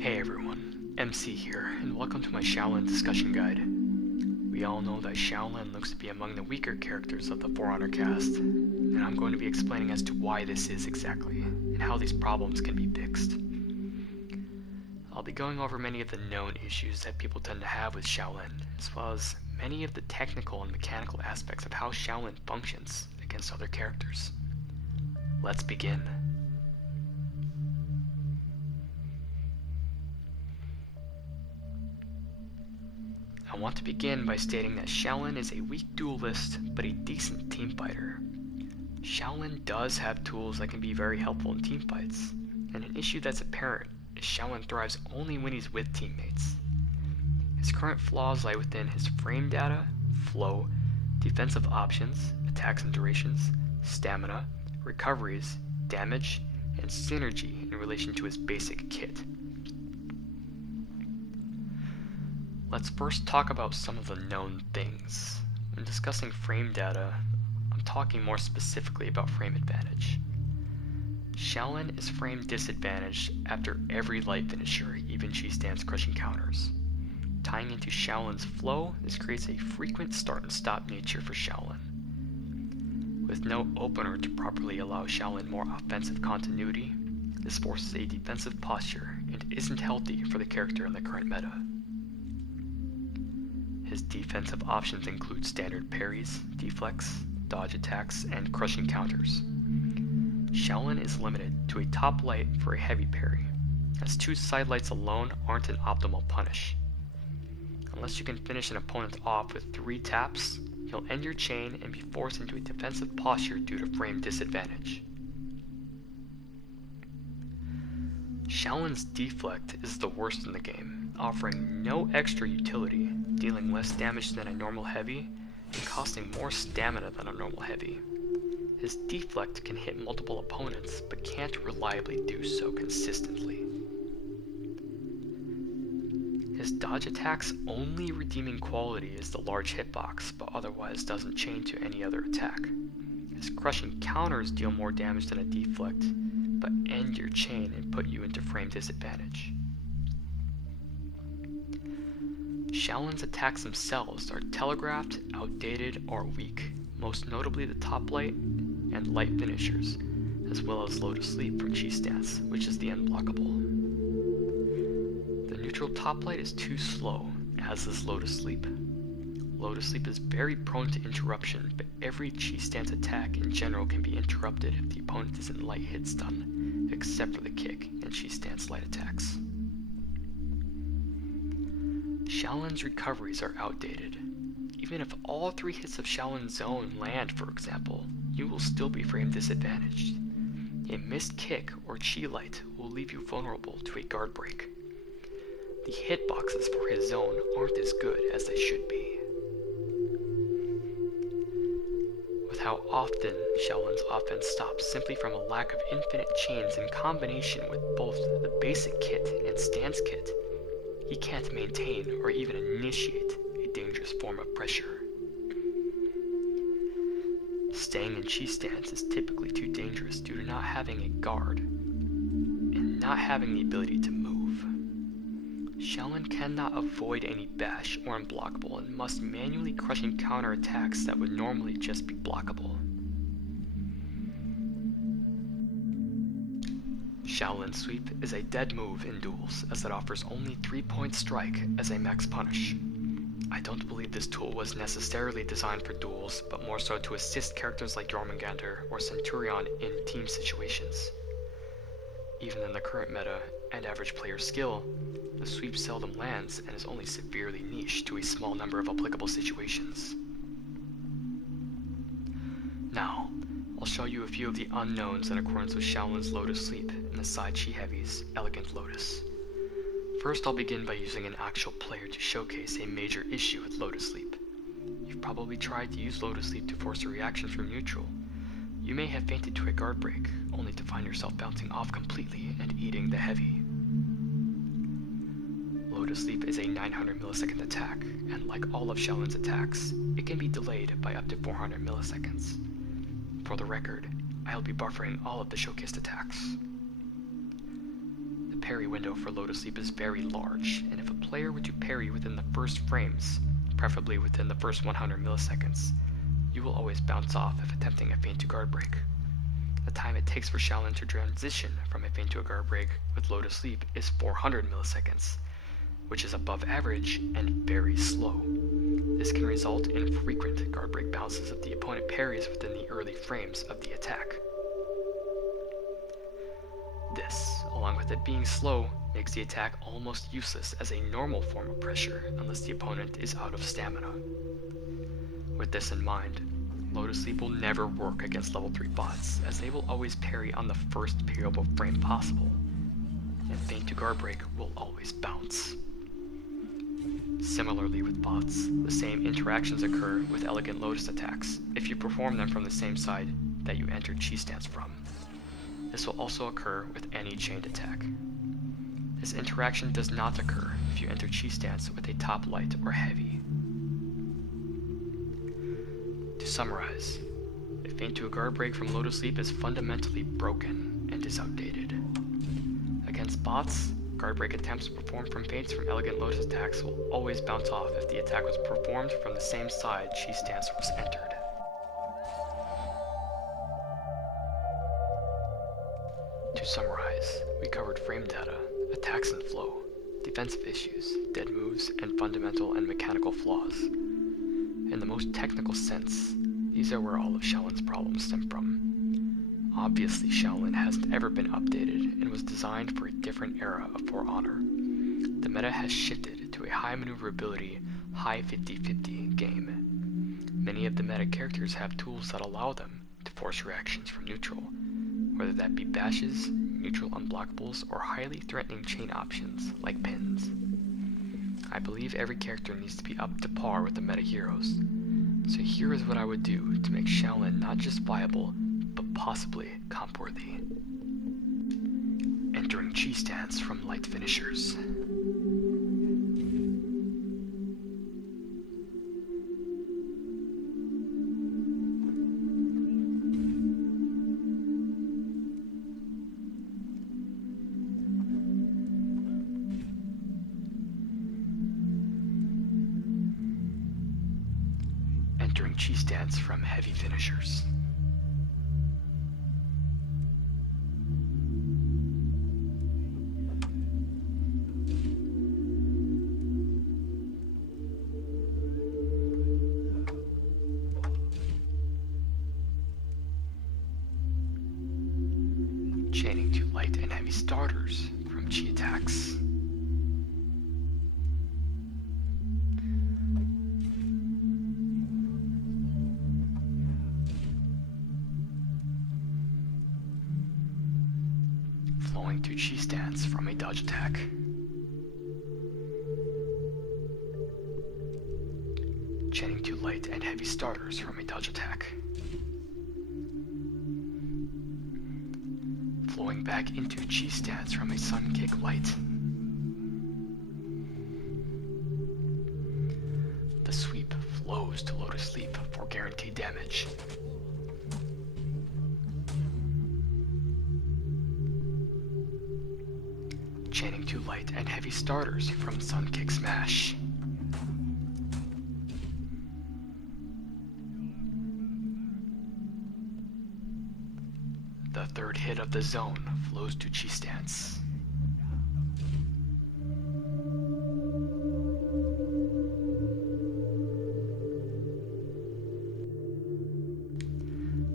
Hey everyone, MC here, and welcome to my Shaolin discussion guide. We all know that Shaolin looks to be among the weaker characters of the For Honor cast, and I'm going to be explaining as to why this is exactly, and how these problems can be fixed. I'll be going over many of the known issues that people tend to have with Shaolin, as well as many of the technical and mechanical aspects of how Shaolin functions against other characters. Let's begin. I want to begin by stating that Shaolin is a weak duelist, but a decent team fighter. Shaolin does have tools that can be very helpful in team fights, and an issue that's apparent is Shaolin thrives only when he's with teammates. His current flaws lie within his frame data, flow, defensive options, attacks and durations, stamina, recoveries, damage, and synergy in relation to his basic kit. Let's first talk about some of the known things. When discussing frame data, I'm talking more specifically about frame advantage. Shaolin is frame disadvantaged after every light finisher, even she stands crushing counters. Tying into Shaolin's flow, this creates a frequent start and stop nature for Shaolin. With no opener to properly allow Shaolin more offensive continuity, this forces a defensive posture and isn't healthy for the character in the current meta. His defensive options include standard parries, deflects, dodge attacks, and crushing counters. Shaolin is limited to a top light for a heavy parry, as 2 side lights alone aren't an optimal punish. Unless you can finish an opponent off with 3 taps, he'll end your chain and be forced into a defensive posture due to frame disadvantage. Shaolin's deflect is the worst in the game, offering no extra utility, dealing less damage than a normal heavy, and costing more stamina than a normal heavy. His deflect can hit multiple opponents, but can't reliably do so consistently. His dodge attack's only redeeming quality is the large hitbox, but otherwise doesn't chain to any other attack. His crushing counters deal more damage than a deflect, but end your chain and put you into frame disadvantage. Shaolin's attacks themselves are telegraphed, outdated, or weak, most notably the top light and light finishers, as well as Lotus Leap from Chi Stance, which is the unblockable. The neutral top light is too slow, as is Lotus Leap. Lotus Leap is very prone to interruption, but every Chi Stance attack in general can be interrupted if the opponent is in light hit stun, except for the kick and Chi Stance light attacks. Shaolin's recoveries are outdated. Even if all 3 hits of Shaolin's zone land, for example, you will still be frame disadvantaged. A missed kick or Chi light will leave you vulnerable to a guard break. The hitboxes for his zone aren't as good as they should be. With how often Shaolin's offense stops simply from a lack of infinite chains in combination with both the basic kit and stance kit, he can't maintain or even initiate a dangerous form of pressure. Staying in Chi Stance is typically too dangerous due to not having a guard and not having the ability to move. Shaolin cannot avoid any bash or unblockable and must manually crushing counter attacks that would normally just be blockable. Shaolin Sweep is a dead move in duels, as it offers only 3-point strike as a max punish. I don't believe this tool was necessarily designed for duels, but more so to assist characters like Jormungandr or Centurion in team situations. Even in the current meta and average player skill, the sweep seldom lands and is only severely niche to a small number of applicable situations. Now, I'll show you a few of the unknowns in accordance with Shaolin's Lotus Leap and the side Chi Heavy's Elegant Lotus. First, I'll begin by using an actual player to showcase a major issue with Lotus Leap. You've probably tried to use Lotus Leap to force a reaction from neutral. You may have fainted to a guard break, only to find yourself bouncing off completely and eating the heavy. Lotus Leap is a 900 millisecond attack, and like all of Shaolin's attacks, it can be delayed by up to 400 milliseconds. For the record, I'll be buffering all of the showcased attacks. parry window for Lotus Leap is very large, and if a player were to parry within the first frames, preferably within the first 100 milliseconds, you will always bounce off if attempting a feint to guard break. The time it takes for Shaolin to transition from a feint to a guard break with Lotus Leap is 400 milliseconds, which is above average and very slow. This can result in frequent guard break bounces if the opponent parries within the early frames of the attack. This, along with it being slow, makes the attack almost useless as a normal form of pressure unless the opponent is out of stamina. With this in mind, Lotus Leap will never work against level 3 bots, as they will always parry on the first parryable frame possible, and feint to guard break will always bounce. Similarly with bots, the same interactions occur with elegant Lotus attacks if you perform them from the same side that you entered chi stance from. This will also occur with any chained attack. This interaction does not occur if you enter chi stance with a top light or heavy. To summarize, a feint to a guard break from Lotus Leap is fundamentally broken and is outdated. Against bots, guard break attempts performed from feints from elegant Lotus attacks will always bounce off if the attack was performed from the same side chi stance was entered. To summarize, we covered frame data, attacks and flow, defensive issues, dead moves, and fundamental and mechanical flaws. In the most technical sense, these are where all of Shaolin's problems stem from. Obviously, Shaolin hasn't ever been updated and was designed for a different era of For Honor. The meta has shifted to a high maneuverability, high 50-50 game. Many of the meta characters have tools that allow them to force reactions from neutral, whether that be bashes, neutral unblockables, or highly threatening chain options like pins. I believe every character needs to be up to par with the meta heroes, so here is what I would do to make Shaolin not just viable, but possibly comp-worthy. Entering chi stance from light finishers. Entering chi stance from heavy finishers. Chaining to light and heavy starters from chi attacks. Flowing to chi stance from a dodge attack. Chaining to light and heavy starters from a dodge attack. Flowing back into chi stance from a sun kick light. The sweep flows to Lotus Leap for guaranteed damage. Chaining to light and heavy starters from sun kick smash. The third hit of the zone flows to chi stance.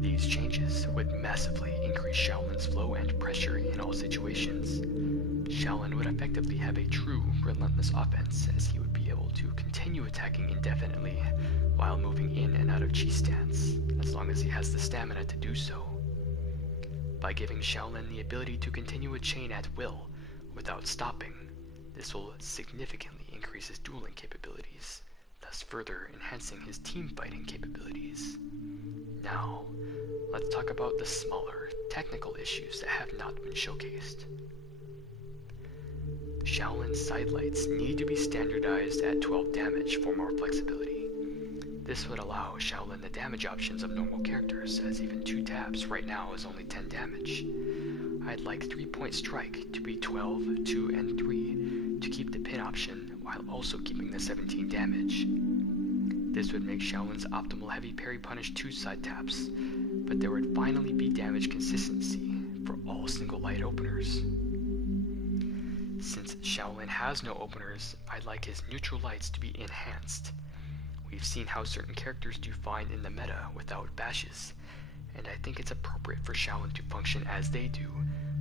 These changes would massively increase Shaolin's flow and pressure in all situations. Shaolin would effectively have a true relentless offense, as he would be able to continue attacking indefinitely while moving in and out of chi stance, as long as he has the stamina to do so. By giving Shaolin the ability to continue a chain at will without stopping, this will significantly increase his dueling capabilities, thus further enhancing his team fighting capabilities. Now, let's talk about the smaller, technical issues that have not been showcased. Shaolin's sidelights need to be standardized at 12 damage for more flexibility. This would allow Shaolin the damage options of normal characters, as even 2 taps right now is only 10 damage. I'd like 3-point strike to be 12, 2, and 3 to keep the pin option while also keeping the 17 damage. This would make Shaolin's optimal heavy parry punish 2 side taps, but there would finally be damage consistency for all single light openers. Since Shaolin has no openers, I'd like his neutral lights to be enhanced. We've seen how certain characters do fine in the meta without bashes, and I think it's appropriate for Shaolin to function as they do,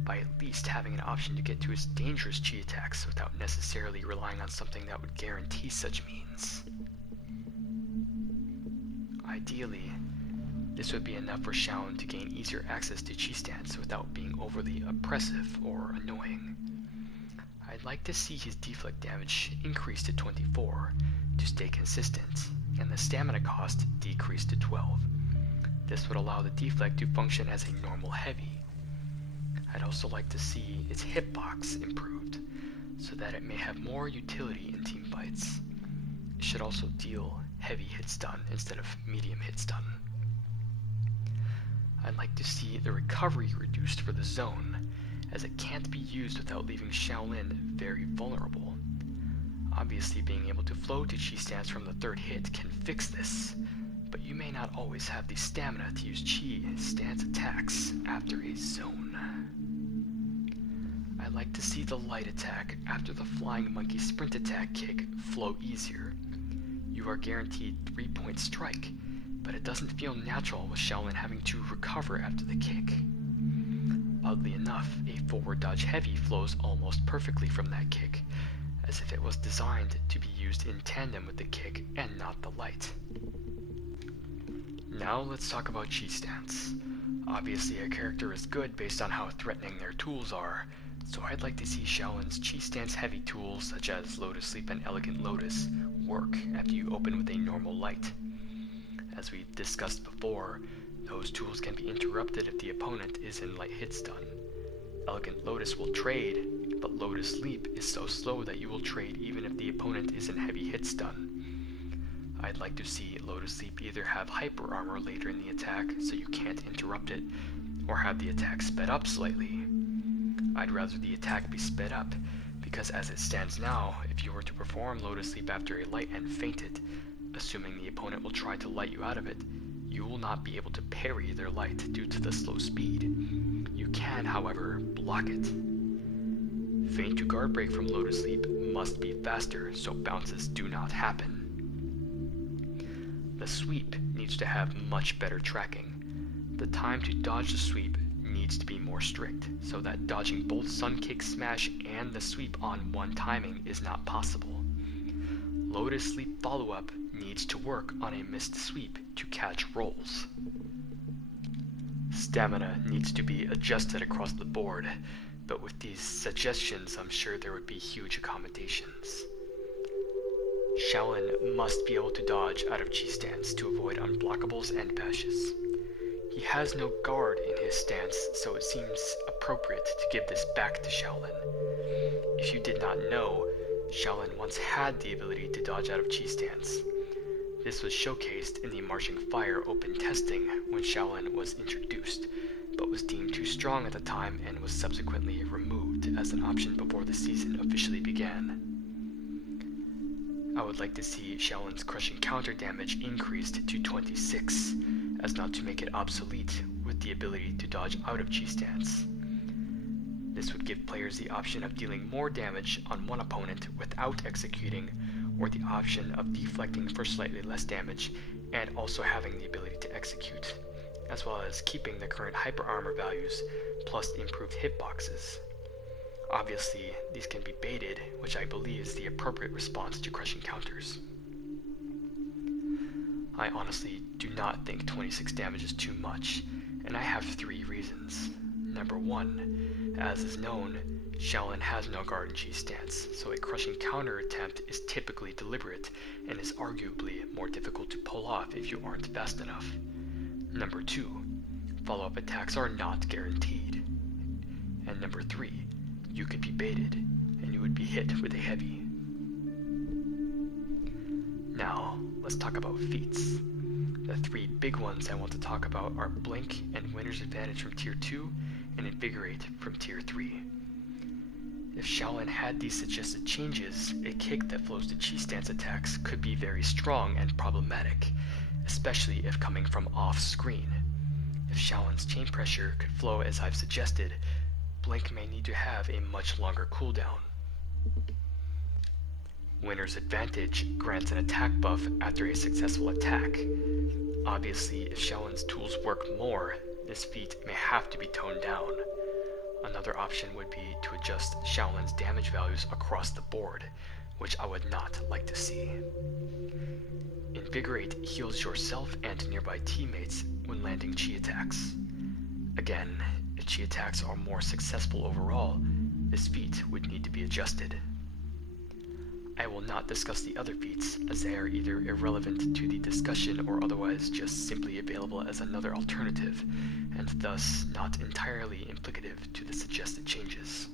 by at least having an option to get to his dangerous chi attacks without necessarily relying on something that would guarantee such means. Ideally, this would be enough for Shaolin to gain easier access to chi stance without being overly oppressive or annoying. I'd like to see his deflect damage increase to 24 to stay consistent, and the stamina cost decrease to 12. This would allow the deflect to function as a normal heavy. I'd also like to see its hitbox improved, so that it may have more utility in teamfights. It should also deal heavy hit stun instead of medium hit stun. I'd like to see the recovery reduced for the zone, as it can't be used without leaving Shaolin very vulnerable. Obviously, being able to flow to chi stance from the third hit can fix this, but you may not always have the stamina to use chi stance attacks after a zone. I'd like to see the light attack after the flying monkey sprint attack kick flow easier. You are guaranteed 3-point strike, but it doesn't feel natural with Shaolin having to recover after the kick. Oddly enough, a forward dodge heavy flows almost perfectly from that kick, as if it was designed to be used in tandem with the kick and not the light. Now let's talk about chi stance. Obviously a character is good based on how threatening their tools are, so I'd like to see Shaolin's chi stance heavy tools such as Lotus Sleep and Elegant Lotus work after you open with a normal light. As we discussed before, those tools can be interrupted if the opponent is in light hit stun. Elegant Lotus will trade, but Lotus Leap is so slow that you will trade even if the opponent is in heavy hit stun. I'd like to see Lotus Leap either have hyper armor later in the attack so you can't interrupt it, or have the attack sped up slightly. I'd rather the attack be sped up, because as it stands now, if you were to perform Lotus Leap after a light and faint it, assuming the opponent will try to light you out of it, you will not be able to parry their light due to the slow speed. You can, however, block it. Feint to guard break from Lotus Leap must be faster so bounces do not happen. The sweep needs to have much better tracking. The time to dodge the sweep needs to be more strict, so that dodging both Sun Kick Smash and the sweep on one timing is not possible. Lotus Leap follow-up needs to work on a missed sweep to catch rolls. Stamina needs to be adjusted across the board, but with these suggestions I'm sure there would be huge accommodations. Shaolin must be able to dodge out of chi stance to avoid unblockables and bashes. He has no guard in his stance, so it seems appropriate to give this back to Shaolin. If you did not know, Shaolin once had the ability to dodge out of chi stance. This was showcased in the Marching Fire open testing when Shaolin was introduced, but was deemed too strong at the time and was subsequently removed as an option before the season officially began. I would like to see Shaolin's crushing counter damage increased to 26, as not to make it obsolete with the ability to dodge out of chi stance. This would give players the option of dealing more damage on one opponent without executing, or the option of deflecting for slightly less damage and also having the ability to execute, as well as keeping the current hyper armor values plus improved hitboxes. Obviously, these can be baited, which I believe is the appropriate response to crushing counters. I honestly do not think 26 damage is too much, and I have 3 reasons. Number 1, as is known, Shaolin has no guard in chi stance, so a crushing counter attempt is typically deliberate and is arguably more difficult to pull off if you aren't fast enough. Number 2, follow-up attacks are not guaranteed. And number 3, you could be baited, and you would be hit with a heavy. Now, let's talk about feats. The 3 big ones I want to talk about are Blink and Winner's Advantage from Tier 2, and Invigorate from Tier 3. If Shaolin had these suggested changes, a kick that flows to chi stance attacks could be very strong and problematic, especially if coming from off-screen. If Shaolin's chain pressure could flow as I've suggested, Blink may need to have a much longer cooldown. Winner's Advantage grants an attack buff after a successful attack. Obviously, if Shaolin's tools work more, this feat may have to be toned down. Another option would be to adjust Shaolin's damage values across the board, which I would not like to see. Invigorate heals yourself and nearby teammates when landing chi attacks. Again, if chi attacks are more successful overall, this feat would need to be adjusted. I will not discuss the other feats, as they are either irrelevant to the discussion or otherwise just simply available as another alternative, and thus not entirely implicative to the suggested changes.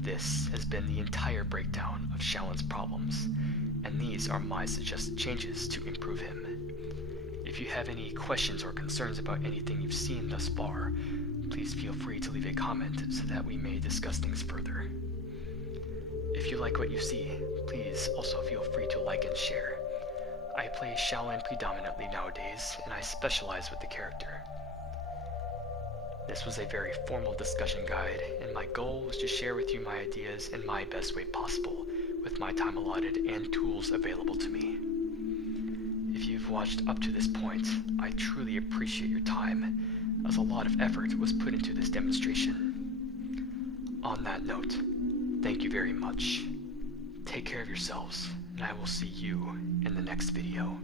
This has been the entire breakdown of Shaolin's problems, and these are my suggested changes to improve him. If you have any questions or concerns about anything you've seen thus far, please feel free to leave a comment so that we may discuss things further. If you like what you see, please also feel free to like and share. I play Shaolin predominantly nowadays, and I specialize with the character. This was a very formal discussion guide, and my goal was to share with you my ideas in my best way possible, with my time allotted and tools available to me. If you've watched up to this point, I truly appreciate your time, as a lot of effort was put into this demonstration. On that note, thank you very much. Take care of yourselves, and I will see you in the next video.